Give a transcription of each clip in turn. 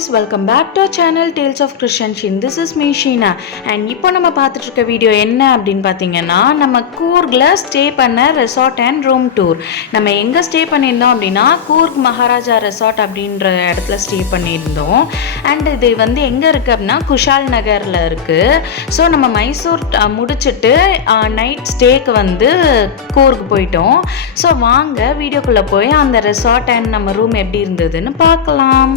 guys, welcome back to our channel Tales of Christian Shin. This is me Sheena and இப்போ நம்ம பார்த்துட்டு இருக்க video என்ன அப்படின்னு பார்த்தீங்கன்னா நம்ம கூர்க்ல ஸ்டே பண்ண ரெசார்ட் அண்ட் ரூம் டூர். நம்ம எங்கே ஸ்டே பண்ணியிருந்தோம் அப்படின்னா கூர்க் மகாராஜா ரெசார்ட் அப்படின்ற இடத்துல ஸ்டே பண்ணியிருந்தோம். அண்ட் இது வந்து எங்கே இருக்குது அப்படின்னா குஷால் நகரில் இருக்குது. ஸோ நம்ம மைசூர் முடிச்சுட்டு நைட் ஸ்டேக்கு வந்து கூர்க் போயிட்டோம். ஸோ வாங்க வீடியோக்குள்ளே போய் அந்த ரெசார்ட் அண்ட் நம்ம ரூம் எப்படி இருந்ததுன்னு பார்க்கலாம்.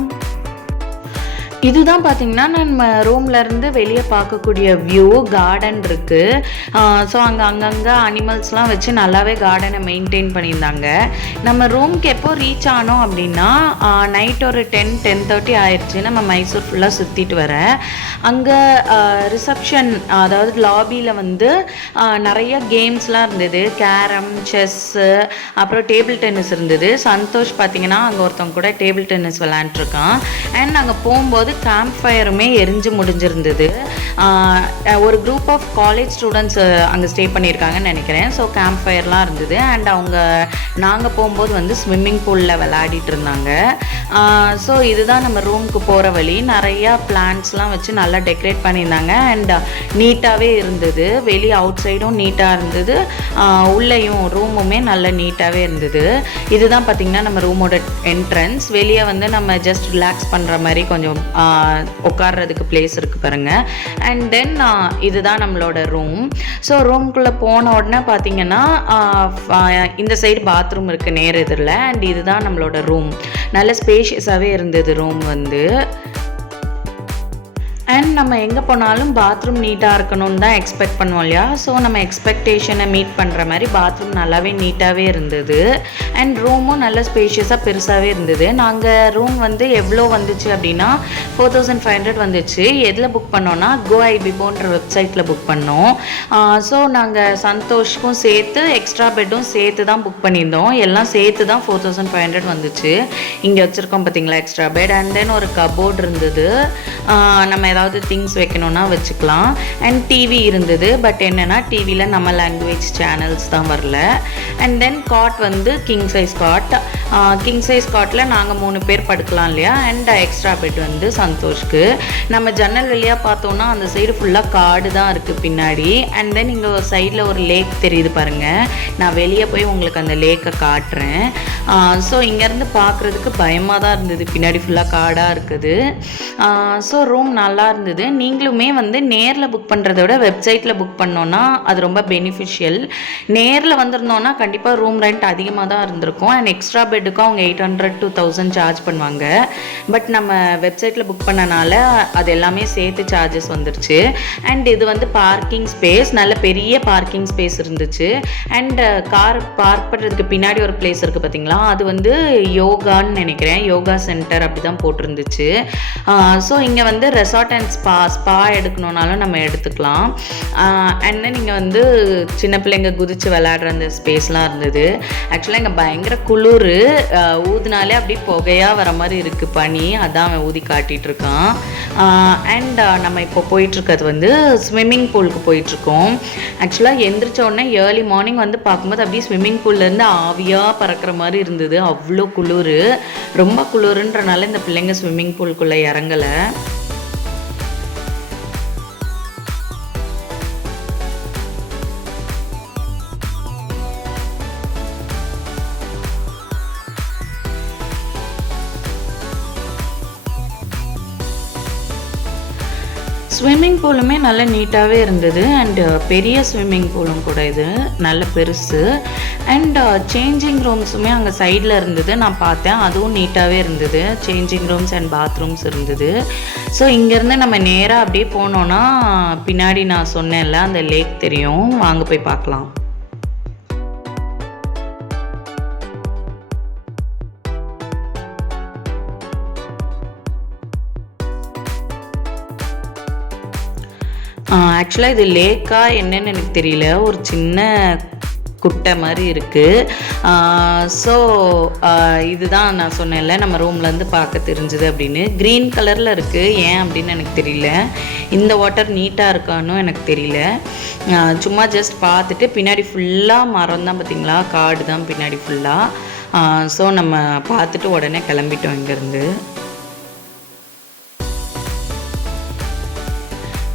இதுதான் பார்த்தீங்கன்னா நம்ம ரூம்லேருந்து வெளியே பார்க்கக்கூடிய வியூ. கார்டன் இருக்குது. ஸோ அங்கங்கே அனிமல்ஸ்லாம் வச்சு நல்லாவே கார்டனை மெயின்டைன் பண்ணியிருந்தாங்க. நம்ம ரூம்க்கு எப்போ ரீச் ஆனோம் அப்படின்னா நைட் ஒரு 10-10:30 ஆயிடுச்சு. நம்ம மைசூர் ஃபுல்லாக சுற்றிட்டு வர அங்கே ரிசப்ஷன் அதாவது லாபியில் வந்து நிறைய கேம்ஸ்லாம் இருந்தது. கேரம், செஸ்ஸு, அப்புறம் டேபிள் டென்னிஸ் இருந்தது. சந்தோஷ் பார்த்தீங்கன்னா அங்கே ஒருத்தவங்க கூட டேபிள் டென்னிஸ் விளையாண்டுருக்கான். அண்ட் அங்கே போகும்போது கேம்ப் ஃபயருமே எரிஞ்சு முடிஞ்சிருந்தது. ஒரு குரூப் ஆஃப் காலேஜ் ஸ்டூடெண்ட்ஸ் அங்கே ஸ்டே பண்ணியிருக்காங்கன்னு நினைக்கிறேன். ஸோ கேம்ப் ஃபயர்லாம் இருந்தது. அண்ட் நாங்கள் போகும்போது வந்து ஸ்விம்மிங் பூலில் விளையாடிட்டு இருந்தாங்க. ஸோ இதுதான் நம்ம ரூமுக்கு போகிற வழி. நிறையா பிளான்ட்ஸ்லாம் வச்சு நல்லா டெக்கரேட் பண்ணியிருந்தாங்க. அண்ட் நீட்டாகவே இருந்தது. வெளியே அவுட் சைடும் நீட்டாக இருந்தது, உள்ளேயும் ரூமுமே நல்ல நீட்டாகவே இருந்தது. இதுதான் பார்த்திங்கன்னா நம்ம ரூமோட என்ட்ரன்ஸ். வெளியே வந்து நம்ம ஜஸ்ட் ரிலாக்ஸ் பண்ணுற மாதிரி கொஞ்சம் உட்கார்றதுக்கு பிளேஸ் இருக்குது பாருங்கள். அண்ட் தென் இதுதான் நம்மளோட ரூம். ஸோ ரூம்குள்ளே போன உடனே பார்த்தீங்கன்னா இந்த சைடு பாத்ரூம் இருக்குது நேர் எதிரில். அண்ட் இதுதான் நம்மளோட ரூம். நல்ல ஸ்பேஷியஸாகவே இருந்தது ரூம் வந்து. அண்ட் நம்ம எங்கே போனாலும் பாத்ரூம் நீட்டாக இருக்கணும்னு தான் எக்ஸ்பெக்ட் பண்ணுவோம் இல்லையா? ஸோ நம்ம எக்ஸ்பெக்டேஷனை மீட் பண்ணுற மாதிரி பாத்ரூம் நல்லாவே நீட்டாகவே இருந்தது. அண்ட் ரூமும் நல்ல ஸ்பேஷியஸாக பெருசாகவே இருந்தது. நாங்கள் ரூம் வந்து எவ்வளோ வந்துச்சு அப்படின்னா 4500 வந்துச்சு. எதில் புக் பண்ணோன்னா GoIBIBOன்ற வெப்சைட்டில் புக் பண்ணோம். ஸோ நாங்கள் சந்தோஷ்க்கும் சேர்த்து எக்ஸ்ட்ரா பெட்டும் சேர்த்து தான் புக் பண்ணியிருந்தோம். எல்லாம் சேர்த்து தான் 4500 வந்துச்சு. இங்கே வச்சுருக்கோம் பார்த்தீங்களா எக்ஸ்ட்ரா பெட். அண்ட் தென் ஒரு கபோர்ட் இருந்தது. நம்ம ஏதாவது திங்ஸ் வைக்கணும்னா வச்சுக்கலாம். அண்ட் டிவி இருந்தது. பட் என்னென்னா டிவியில் நம்ம லாங்குவேஜ் சேனல்ஸ் தான் வரல. அண்ட் தென் காட் வந்து king size cot. King size காட்டில் நாங்கள் 3 பேர் படுக்கலாம் இல்லையா? அண்ட் எக்ஸ்ட்ரா பெட் வந்து சந்தோஷ்க்கு. நம்ம ஜன்னல் வழியாக பார்த்தோன்னா அந்த சைடு ஃபுல்லாக காடு தான் இருக்குது பின்னாடி. அண்ட் தென் இங்கே ஒரு சைடில் ஒரு லேக் தெரியுது பாருங்கள். நான் வெளியே போய் உங்களுக்கு அந்த லேக்கை காட்டுறேன். ஸோ இங்கேருந்து பார்க்குறதுக்கு பயமாக தான் இருந்தது. பின்னாடி ஃபுல்லாக காடாக இருக்குது. ஸோ ரூம் நல்லா இருந்தது. நீங்களுமே வந்து நேரில் புக் பண்ணுறத விட வெப்சைட்டில் புக் பண்ணோன்னா அது ரொம்ப பெனிஃபிஷியல். நேரில் வந்திருந்தோன்னா கண்டிப்பாக ரூம் ரெண்ட் அதிகமாக தான் இருந்திருக்கும். அண்ட் எக்ஸ்ட்ரா பெட்டுக்கும் அவங்க 800 to 1000 சார்ஜ் பண்ணுவாங்க. பட் நம்ம வெப்சைட்டில் புக் பண்ணனால அது எல்லாமே சேர்த்து சார்ஜஸ் வந்துருச்சு. அண்ட் இது வந்து பார்க்கிங் ஸ்பேஸ், நல்ல பெரிய பார்க்கிங் ஸ்பேஸ் இருந்துச்சு. அண்ட் கார் பார்க் பண்ணுறதுக்கு பின்னாடி ஒரு பிளேஸ் இருக்குது பார்த்தீங்களா? அது வந்து யோகான்னு நினைக்கிறேன், யோகா சென்டர் அப்படி தான் போட்டிருந்துச்சு. ஸோ இங்கே வந்து ரெசார்ட் அண்ட் ஸ்பா எடுக்கணுன்னாலும் நம்ம எடுத்துக்கலாம். அண்ட் தென் இங்கே வந்து சின்ன பிள்ளைங்க குதிச்சு விளையாடுற அந்த ஸ்பேஸ்லாம் இருந்தது. ஆக்சுவலாக இங்கே பயங்கர குளிர். ஊதுனாலே அப்படி புகையாக வர மாதிரி இருக்குது பனி. அதான் அவன் ஊதி காட்டிகிட்டு இருக்கான். அண்ட் நம்ம இப்போ போயிட்டுருக்கிறது வந்து ஸ்விம்மிங் பூலுக்கு போயிட்டுருக்கோம். ஆக்சுவலாக எந்திரிச்ச உடனே ஏர்லி மார்னிங் வந்து பார்க்கும்போது அப்படியே ஸ்விம்மிங் பூல்லேருந்து ஆவியாக பறக்கிற மாதிரி இருந்தது. அவ்வளோ குளிர், ரொம்ப குளிருன்றனால இந்த பிள்ளைங்க ஸ்விம்மிங் பூலுக்குள்ளே இறங்கலை. ஸ்விம்மிங் பூலுமே நல்ல நீட்டாகவே இருந்தது. அண்டு பெரிய ஸ்விம்மிங் பூலும் கூட இது நல்ல பெருசு. அண்ட் சேஞ்சிங் ரூம்ஸுமே அங்கே சைடில் இருந்தது, நான் பார்த்தேன். அதுவும் நீட்டாகவே இருந்தது. சேஞ்சிங் ரூம்ஸ் அண்ட் பாத்ரூம்ஸ் இருந்தது. ஸோ இங்கேருந்து நம்ம நேராக அப்படியே போனோன்னா பின்னாடி நான் சொன்னேன்ல அந்த லேக் தெரியும். வாங்க போய் பார்க்கலாம். ஆக்சுவலாக இது லேக்கா என்னன்னு எனக்கு தெரியல. ஒரு சின்ன குட்டை மாதிரி இருக்குது. ஸோ இதுதான் நான் சொன்னேன்ல நம்ம ரூம்லேருந்து பார்க்க தெரிஞ்சுது அப்படின்னு. க்ரீன் கலரில் இருக்குது. ஏன் அப்படின்னு எனக்கு தெரியல. இந்த வாட்டர் நீட்டாக இருக்கான்னு எனக்கு தெரியல. சும்மா ஜஸ்ட் பார்த்துட்டு பின்னாடி ஃபுல்லாக மரம் தான் பார்த்திங்களா, காடு தான் பின்னாடி ஃபுல்லாக. ஸோ நம்ம பார்த்துட்டு உடனே கிளம்பிட்டோம் இங்கேருந்து.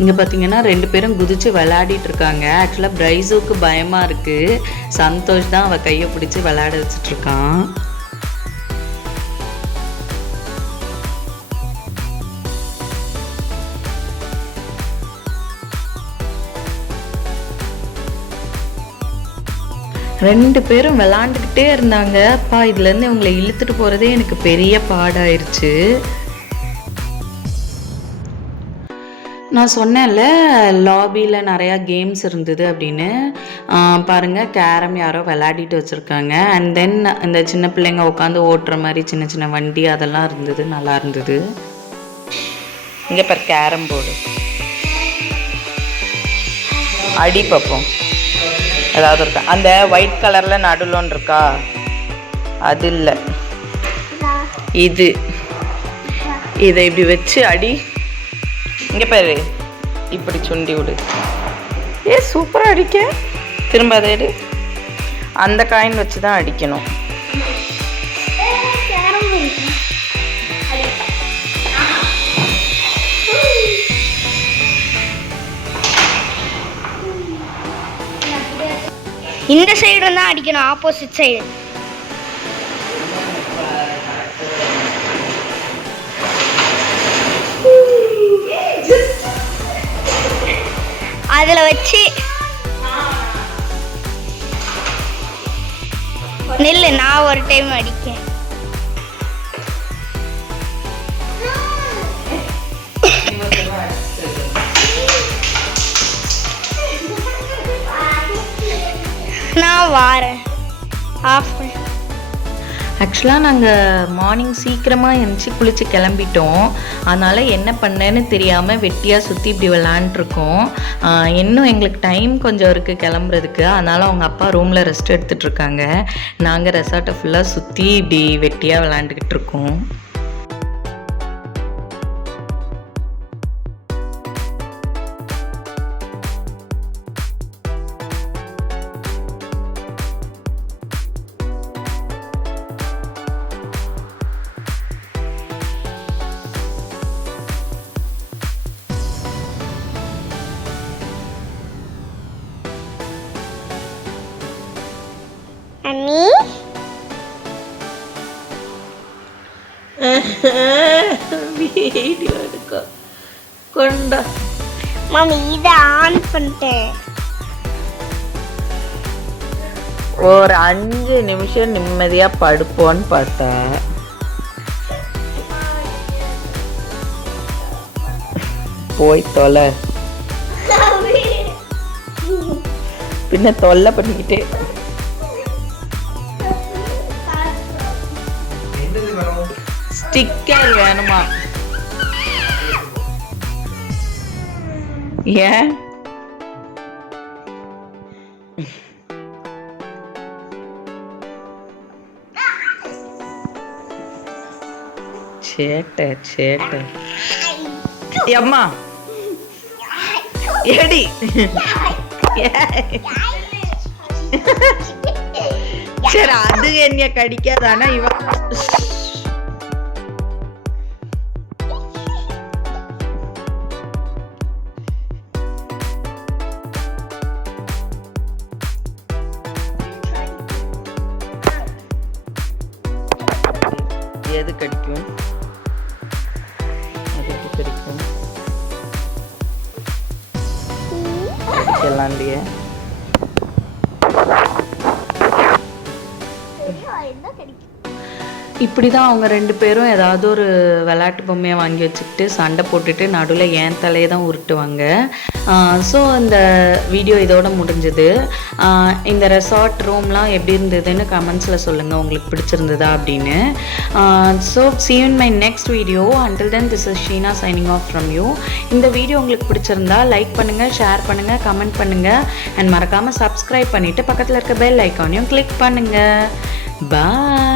இங்கே பார்த்தீங்கன்னா 2 பேரும் குதித்து விளையாடிட்டு இருக்காங்க. ஆக்சுவலாக பிரைஸுக்கு பயமாக இருக்குது. சந்தோஷ் தான் அவள் கையை பிடிச்சி விளையாட வச்சிட்ருக்கான். ரெண்டு பேரும் விளாண்டுக்கிட்டே இருந்தாங்க. அப்பா இதுலேருந்து இவங்களை இழுத்துட்டு போகிறதே எனக்கு பெரிய பாடாயிருச்சு. நான் சொன்னேன்ல லாபியில் நிறையா கேம்ஸ் இருந்தது அப்படின்னு. பாருங்கள், கேரம் யாரோ விளையாடிட்டு வச்சுருக்காங்க. அண்ட் தென் இந்த சின்ன பிள்ளைங்க உட்காந்து ஓட்டுற மாதிரி சின்ன சின்ன வண்டி அதெல்லாம் இருந்தது, நல்லா இருந்தது. இங்கே பாரு கேரம் போர்டு. அடி பார்ப்போம் ஏதாவது இருக்கா. அந்த ஒயிட் கலரில் நடுலோன்னு இருக்கா, அது இல்லை இது. இதை இப்படி வச்சு அடி. இங்கே பாரு, இப்படி சுண்டி விடு. சூப்பராக அடிக்க. திரும்ப அதை எடு. அந்த காயின் வச்சு தான் அடிக்கணும். இந்த சைடு தான் அடிக்கணும், ஆப்போசிட் சைடு. அதில் வச்சு நில்லு, நான் ஒரு டைம் அடிக்கேன். நான் வாரேன். ஆக்சுவலாக நாங்கள் மார்னிங் சீக்கிரமாக எழுந்துச்சி குளித்து கிளம்பிட்டோம். அதனால் என்ன பண்ணேன்னு தெரியாமல் வெட்டியாக சுற்றி இப்படி விளாண்டுருக்கோம். இன்னும் எங்களுக்கு டைம் கொஞ்சம் இருக்குது கிளம்புறதுக்கு. அதனால் அவங்க அப்பா ரூமில் ரெஸ்ட் எடுத்துகிட்ருக்காங்க. நாங்கள் ரெசார்ட்டை ஃபுல்லாக சுற்றி இப்படி வெட்டியாக விளாண்டுக்கிட்டு இருக்கோம். அண்ணி, வீடியோ எடுக்க கொண்டா. மம்மி இதை ஆன் பண்ணிட்டேன். ஒரு 5 நிமிஷம் நிம்மதியாக படுப்போன்னு பார்த்தா போய் தொலை. பின்ன தொல்லை பண்ணிக்கிட்டே. ஸ்டிக்கர் வேணுமா? ஏன் சேட்டை சேட்டை. அம்மா எடி. சரி, அது என்னைய கடிக்காதானா இவன். எது கடிக்கும்? அது எது கடிக்கும்? கடிக்கலாம் இல்லையே. இப்படி தான் அவங்க 2 பேரும் ஏதாவது ஒரு விளையாட்டு பொம்மையை வாங்கி வச்சுக்கிட்டு சண்டை போட்டுட்டு நடுவில் என் தலையை தான் உருட்டுவாங்க. ஸோ இந்த வீடியோ இதோட முடிஞ்சது. இந்த ரெசார்ட் ரூம்லாம் எப்படி இருந்ததுன்னு கமெண்ட்ஸில் சொல்லுங்கள், உங்களுக்கு பிடிச்சிருந்ததா அப்படின்னு. So see you in my next video. Until then, this is Sheena signing off from you. இந்த வீடியோ உங்களுக்கு பிடிச்சிருந்தா லைக் பண்ணுங்கள், ஷேர் பண்ணுங்கள், கமெண்ட் பண்ணுங்கள் அண்ட் மறக்காமல் சப்ஸ்கிரைப் பண்ணிவிட்டு பக்கத்தில் இருக்க பெல் ஐக்கானையும் கிளிக் பண்ணுங்கள். பாய்.